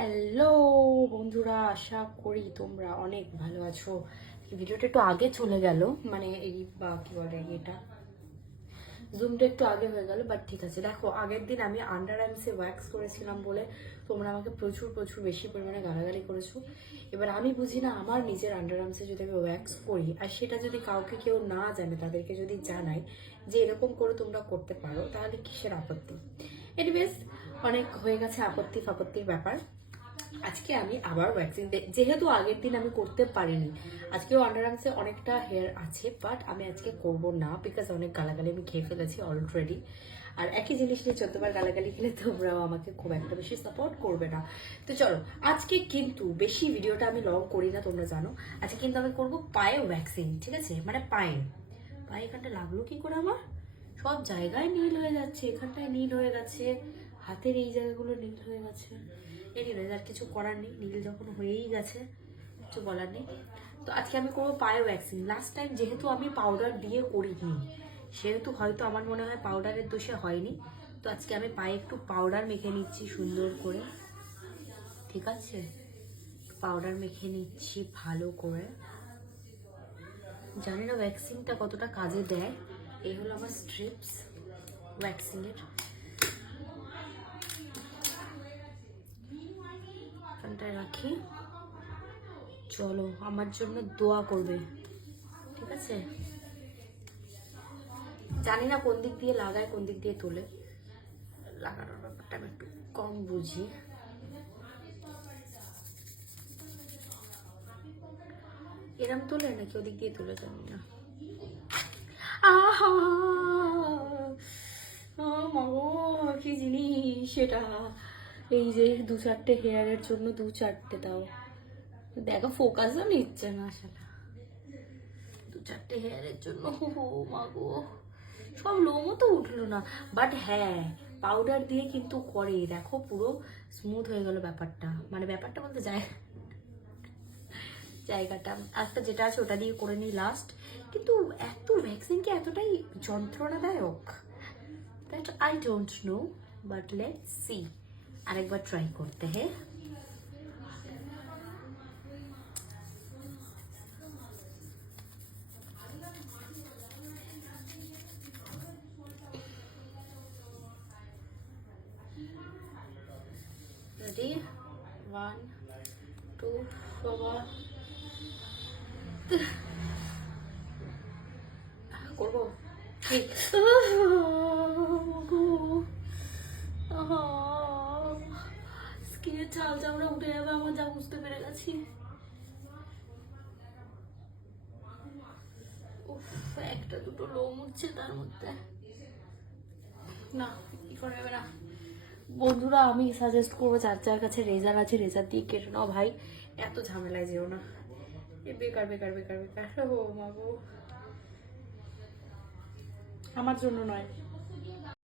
Hello বন্ধুরা, আশা করি তোমরা অনেক ভালো আছো। ভিডিওটা একটু আগে চলে গেল মানে এই বা কি বলে এটা? জুমটা একটু আগে হয়ে গেল বাট ঠিক আছে। দেখো, আগের দিন আমি আন্ডার আর্মসে ওয়্যাক্স করেছিলাম বলে তোমরা আমাকে প্রচুর প্রচুর বেশি পরিমাণে গালাগালি করেছ। এবার আমি বুঝি না, আমার নিজের আন্ডার আর্মসে যদি আমি ওয়্যাক্স করি, আর সেটা যদি কাউকে কেউ না জানে, তাদেরকে যদি জানাই যে এরকম করে তোমরা করতে পারো, তাহলে কিসের আপত্তি? এনিওয়েজ অনেক হয়ে গেছে আপত্তি ফাপত্তির ব্যাপার। আজকে আমি আবার ওয়্যাক্সিং যেহেতু আগের দিন আমি করতে পারিনি, আজকেও আন্ডারআর্মসে অনেকটা হেয়ার আছে বাট আমি আজকে করব না বিকজ অনেক গালাগালি আমি খেয়ে ফেলেছি অলরেডি আর একই জিনিস নিয়ে চোদ্দবার গালাগালি খেলে তোমরাও আমাকে খুব একটা বেশি সাপোর্ট করবে না। তো চলো, আজকে কিন্তু বেশি ভিডিওটা আমি লং করি না, তোমরা জানো। আজকে কিন্তু আমি করব পায়ে ওয়্যাক্সিং ঠিক আছে? মানে পায়ে। পায়ে এখানটা লাগল কি করে আমার? সব জায়গায় নীল হয়ে যাচ্ছে, এখানটায় নীল হয়ে গেছে। হাতের এই জায়গাগুলো নীল হয়ে গেছে। এনিওয়েজ আর কিছু করার নেই। নীল যখন হয়েই গেছে, কিছু বলার নেই। তো আজকে আমি করব পায়ে ওয়্যাক্সিং লাস্ট টাইম যেহেতু আমি পাউডার দিয়ে করিনি, সেহেতু হয়তো আমার মনে হয় পাউডারের দোষে হয়নি। তো আজকে আমি পায়ে একটু পাউডার মেখে নিচ্ছি সুন্দর করে। ঠিক আছে? পাউডার মেখে নিচ্ছি ভালো করে। জানি না ভ্যাকসিনটা কতটা কাজে দেয়। এই হলো আমার স্ট্রিপস ভ্যাকসিনের এখানটায় রাখি চলো, আমার জন্য দোয়া করবে। ঠিক আছে? জানি না কোন দিক দিয়ে লাগায়, কোন দিক দিয়ে তোলে। লাগানোর ব্যাপারটা আমি একটু কম বুঝি। এরম তোলে নাকি ওদিক দিয়ে তোলে জানি না। আহা! কি জিনিস সেটা এই যে দু চারটে হেয়ারের জন্য দু চারটে দাও। দেখো ফোকাসও নিচ্ছে না সেটা দু চারটে হেয়ারের জন্য ও মা গো। সব লোমও তো উঠল না। বাট হ্যাঁ পাউডার দিয়ে কিন্তু করে। দেখো পুরো স্মুথ হয়ে গেল ব্যাপারটা। মানে ব্যাপারটা বলতে যায় জায়গাটা। একটা যেটা আছে ওটা দিয়ে করে নিই লাস্ট কিন্তু এত ভ্যাকসিন কি এতটাই যন্ত্রণাদায়ক? That I don't know but let see আরেকবার ট্রাই করতে হ্যাঁ? রেডি ওয়ান টু সবার করব? কি? স্কিনের চাল চামড়া উঠে যাবে, আমার যা বুঝতে পেরে গেছি। একটা দুটো লোম উঠছে তার মধ্যে। না, কি করা যাবে না বন্ধুরা, আমি সাজেস্ট করব, যার যার কাছে রেজার আছে রেজার দিয়ে কেটে নাও ভাই। এত ঝামেলায় যেও না। বেকার বেকার বেকার বেকার। ও মা গো। আমার জন্য নয়।